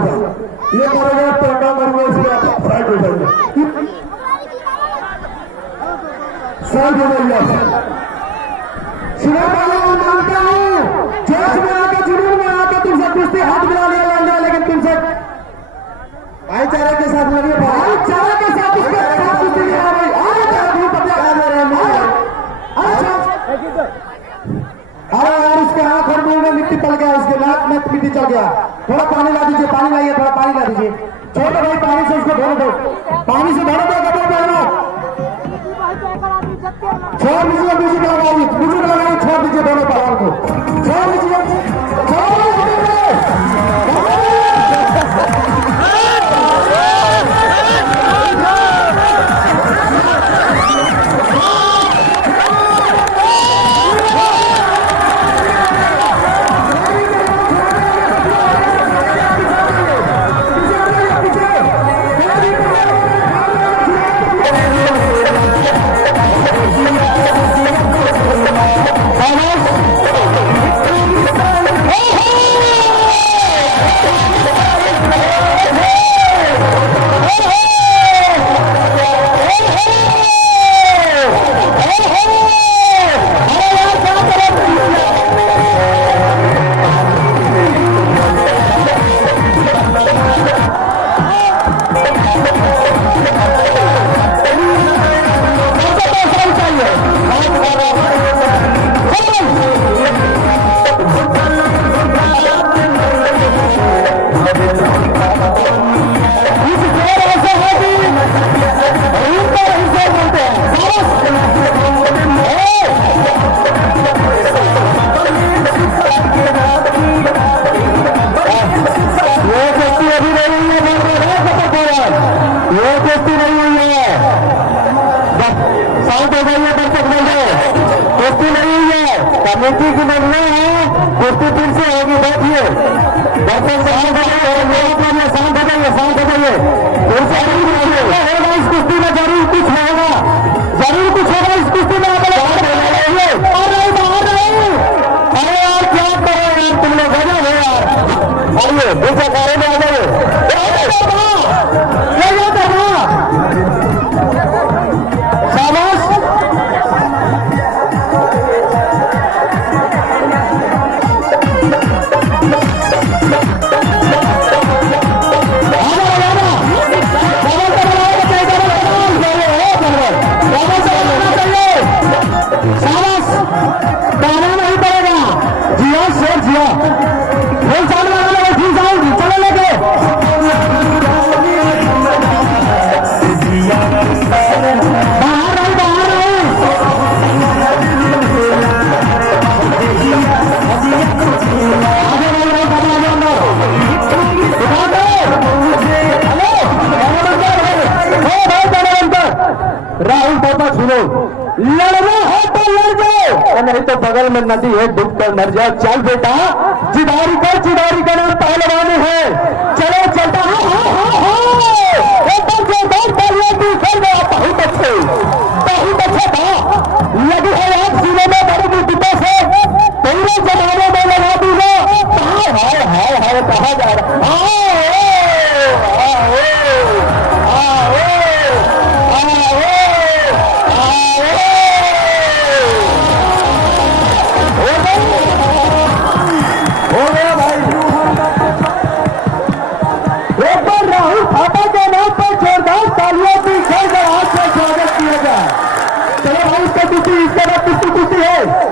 देगा, ये करेगा टोका करूंगा, इसलिए आप साइड हो जाएंगे, साइड हो जाइए। सुना मानता हूँ जोश में आकर जुनून में आकर तुमसे कुश्ती हाथ मिला लिया लाल, लेकिन तुमसे भाईचारे के साथ लड़िए, भाईचारे के साथ उसके साथ कुश्ती नहीं आ रही। अरे यार उसके आंख और मुंह में मिट्टी पड़ गया, उसके नाक में मिट्टी चढ़ गया। थोड़ा पानी ला दीजिए, पानी लाइए, थोड़ा पानी ला दीजिए। छोटे भाई पानी से उसको धो दो, पानी से धो दो, कपड़े पहनो, छोड़ दीजिए, म्यूजिक लगाइए, म्यूजिक लगाइए, छोड़ दीजिए दोनों पहलवान को, छोड़ दीजिए, कमेटी की निर्णय है, कुश्ती फिर से होगी, बैठिए, दर्शक शांत हो जाइए, शांत हो जाइए, शांत हो जाइए, फिर से होगा इस कुश्ती में, जरूर कुछ होगा, जरूर कुछ होगा इस कुश्ती में। अरे यार क्या करो यार, तुम लोग गजब हो यार, आइए दूसरे कार्य में आ जाइए, राहुल बाबा सुनो, लड़ना है तो लड़ जाओ, नहीं तो बगल में नदी है, डूब कर मर जाओ। चल बेटा, चिदारी का नाम पहलवानी है, चलो चलता है, बहुत अच्छे था, लगी है आप सीने में बड़ी मुद्दों से, पूरे जमाने में लगा दूंगा, कहा जा रहा इसके बाद कुश्ती है।